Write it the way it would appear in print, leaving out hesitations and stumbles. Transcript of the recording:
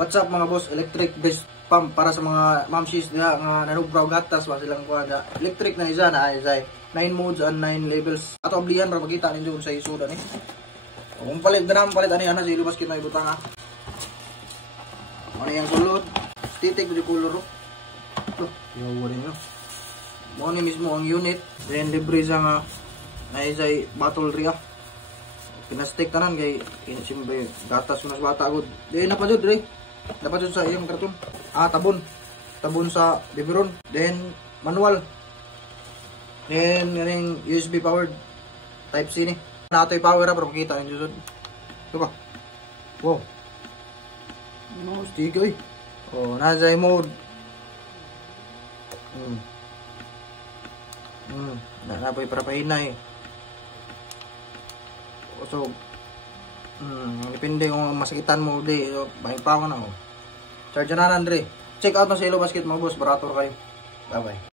What's up mga boss, electric dish pump para sa mga mamsis diha nga nanubraw gatas ba silang kuha da. Electric na isa na ay 9 modes and 9 levels. Ato ablihan para makita ninyo sa isuda ni. Kung palit na naman palit ani ana sa ilubas kita ibutang ha. Ano yung kulot? Titik ko di color oh. Yawa rin no. Mo ni mismo ang unit, then libre sa nga na isa battery ah. Pinastik tanan kay siyempre gatas mas bata gud. Then napadud re. Dapat yun sa iyong karton. Tabon sa biberon. Then manual. Then ganing USB powered type C ni. Natoy power up pero makita niyo jud. Ito ba? Wow. No, stick oy. Oh, nasa mode. Napoy para pahinay. So, depende kung masakitan mo di, so, bahin pa ako na. Charge na Andre. Check out na sa Ilo Basket mga boss, barato kayo. Bye bye.